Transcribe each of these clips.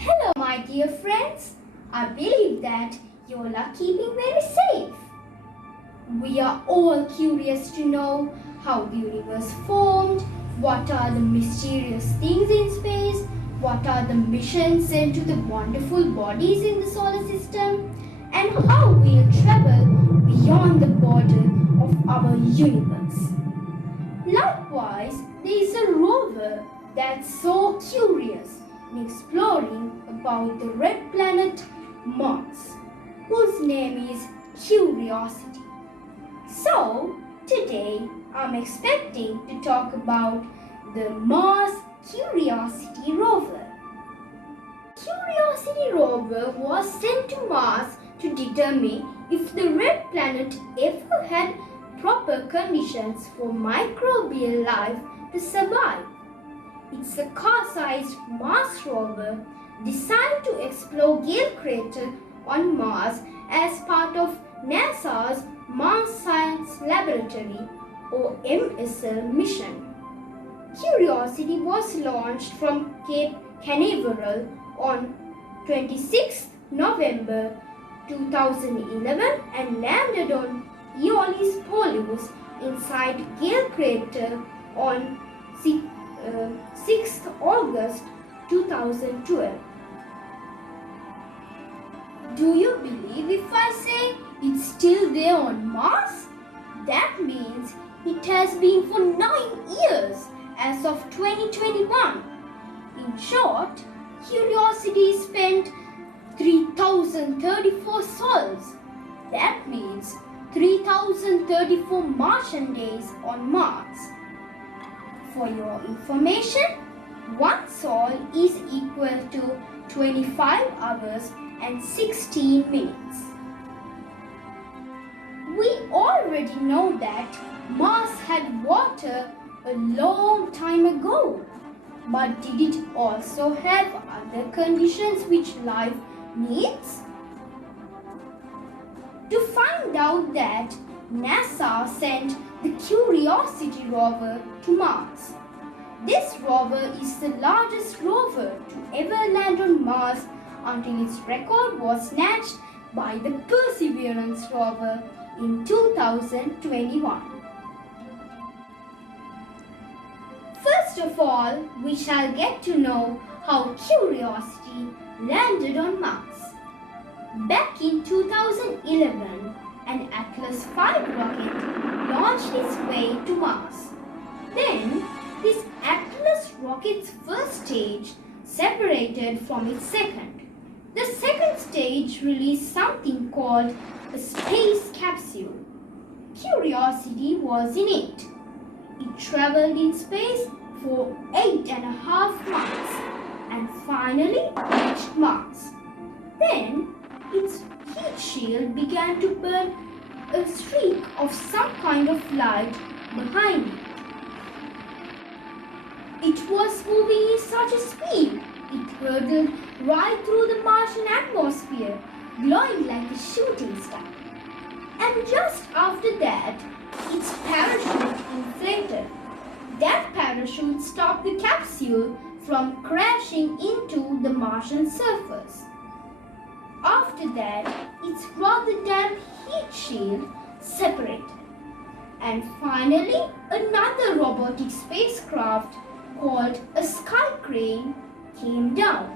Hello, my dear friends. I believe that you all are keeping very safe. We are all curious to know how the universe formed, what are the mysterious things in space, what are the missions sent to the wonderful bodies in the solar system, and how we'll travel beyond the border of our universe. Likewise, there is a rover that's so curious in exploring about the red planet Mars, whose name is Curiosity. So, today I'm expecting to talk about the Mars Curiosity rover. Curiosity rover was sent to Mars to determine if the red planet ever had proper conditions for microbial life to survive. It's a car-sized Mars rover designed to explore Gale crater on Mars as part of NASA's Mars Science Laboratory or MSL mission. Curiosity was launched from Cape Canaveral on 26 November 2011 and landed on Aeolis Polus inside Gale crater on 6th August 2012. Do you believe if I say it's still there on Mars? That means it has been for 9 years as of 2021. In short, Curiosity spent 3,034 sols. That means 3,034 Martian days on Mars. For your information, 1 sol is equal to 25 hours and 16 minutes. We already know that Mars had water a long time ago. But did it also have other conditions which life needs? To find out that, NASA sent the Curiosity rover to Mars. This rover is the largest rover to ever land on Mars until its record was snatched by the Perseverance rover in 2021. First of all, we shall get to know how Curiosity landed on Mars. Back in 2011, an Atlas V rocket launched its way to Mars. Then, this Atlas rocket's first stage separated from its second. The second stage released something called a space capsule. Curiosity was in it. It traveled in space for 8.5 months and finally reached Mars. Then, its heat shield began to burn a streak of some kind of light behind it. It was moving in such a speed, it hurtled right through the Martian atmosphere, glowing like a shooting star. And just after that, its parachute inflated. That parachute stopped the capsule from crashing into the Martian surface. After that, its rather damp heat shield separated. And finally, another robotic spacecraft called a sky crane came down.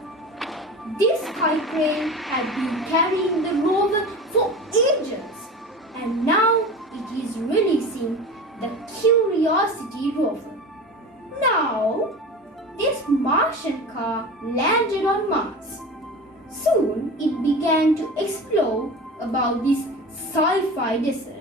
This sky crane had been carrying the rover for ages, and now it Soon it began to explore about this sci-fi desert.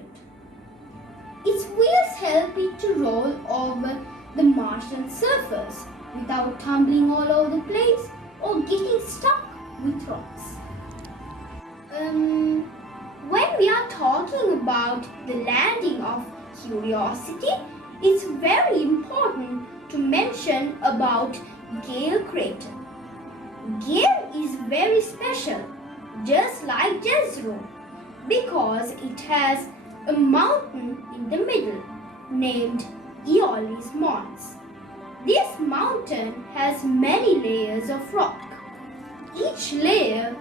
Its wheels help it to roll over the Martian surface without tumbling all over the place or getting stuck with rocks. When we are talking about the landing of Curiosity, it's very important to mention about Gale Crater. Gale is very special, just like Jezero, because it has a mountain in the middle named Aeolis Mons. This mountain has many layers of rock. Each layer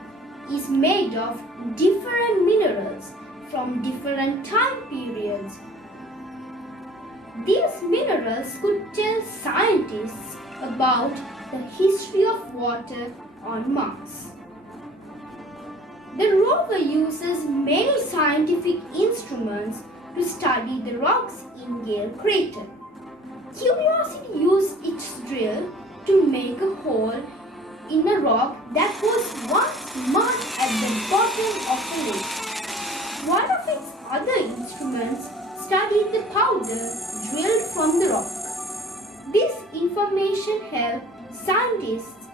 is made of different minerals from different time periods. These minerals could tell scientists about the history of water on Mars. The rover uses many scientific instruments to study the rocks in Gale Crater. Curiosity used its drill to make a hole in a rock that was once marked at the bottom of the lake. One of its other instruments studied the powder drilled from the rock. This information helped scientists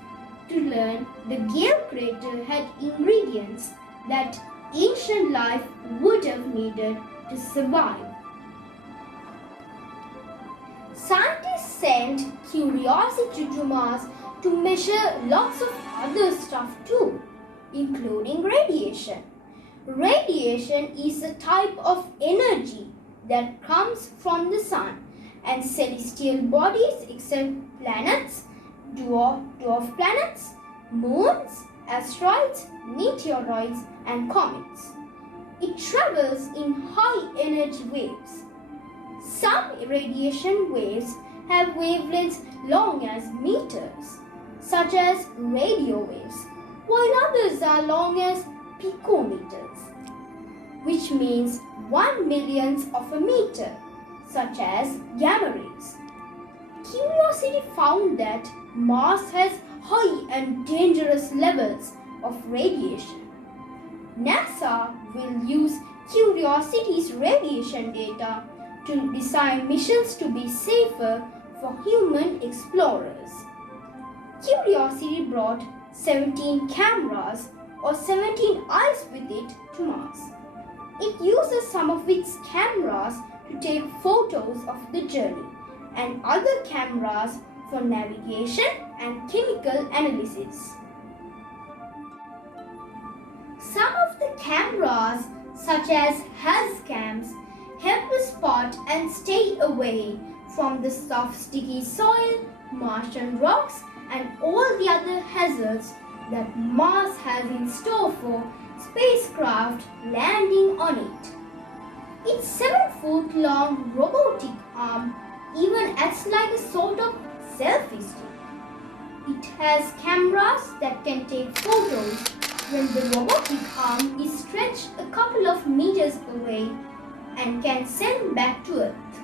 to learn the Gale Crater had ingredients that ancient life would have needed to survive. Scientists sent Curiosity to Mars to measure lots of other stuff too, including radiation. Radiation is a type of energy that comes from the sun and celestial bodies except planets, dwarf planets, moons, asteroids, meteoroids, and comets. It travels in high energy waves. Some radiation waves have wavelengths long as meters, such as radio waves, while others are long as picometers, which means 1/1,000,000th of a meter, such as gamma rays. Curiosity found that Mars has high and dangerous levels of radiation. NASA will use Curiosity's radiation data to design missions to be safer for human explorers. Curiosity brought 17 cameras or 17 eyes with it to Mars. It uses some of its cameras to take photos of the journey and other cameras for navigation and chemical analysis. Some of the cameras, such as HazCams, help us spot and stay away from the soft sticky soil, Martian rocks, and all the other hazards that Mars has in store for spacecraft landing on it. Its 7-foot long robotic arm even acts like a sort of selfie stick. It has cameras that can take photos when the robotic arm is stretched a couple of meters away and can send back to Earth.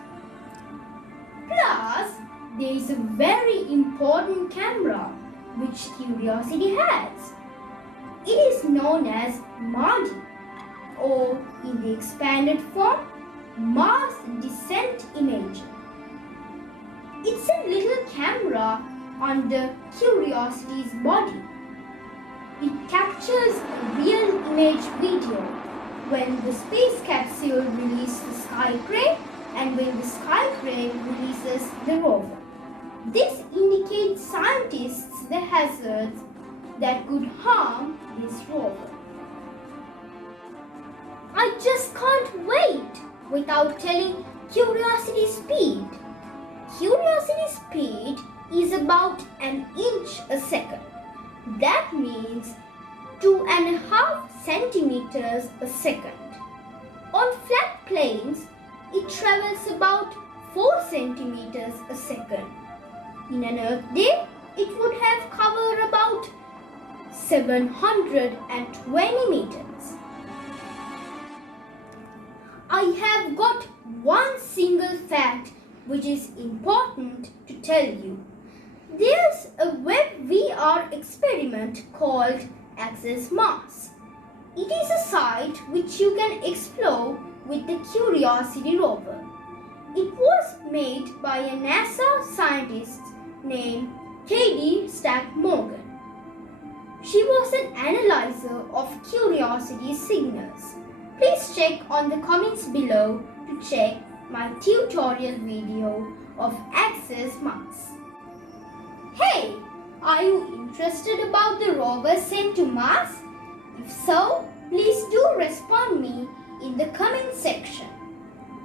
Plus, there is a very important camera which Curiosity has. It is known as MARDI, or in the expanded form, Mars Descent Imager. It's a little camera under Curiosity's body. It captures a real image video when the space capsule releases the sky crane and when the sky crane releases the rover. This indicates scientists the hazards that could harm this rover. I just can't wait without telling Curiosity's speed. Curiosity's speed is about an inch a second. That means 2.5 centimeters a second. On flat planes, it travels about 4 centimeters a second. In an Earth day, it would have covered about 720 meters. I have got one single fact which is important to tell you. There's a web VR experiment called access Mars. It is a site which you can explore with the Curiosity rover. It was made by a NASA scientist named Katie Stack Morgan. She was an analyzer of Curiosity signals. Please check on the comments below to check my tutorial video of Access Mars. Hey, are you interested about the rover sent to Mars? If so, please do respond me in the comment section.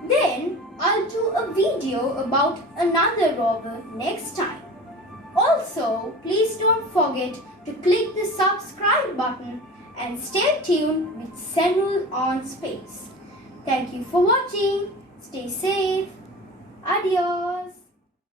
Then I'll do a video about another rover next time. Also, please don't forget to click the subscribe button and stay tuned with Senul on Space. Thank you for watching. Stay safe. Adios.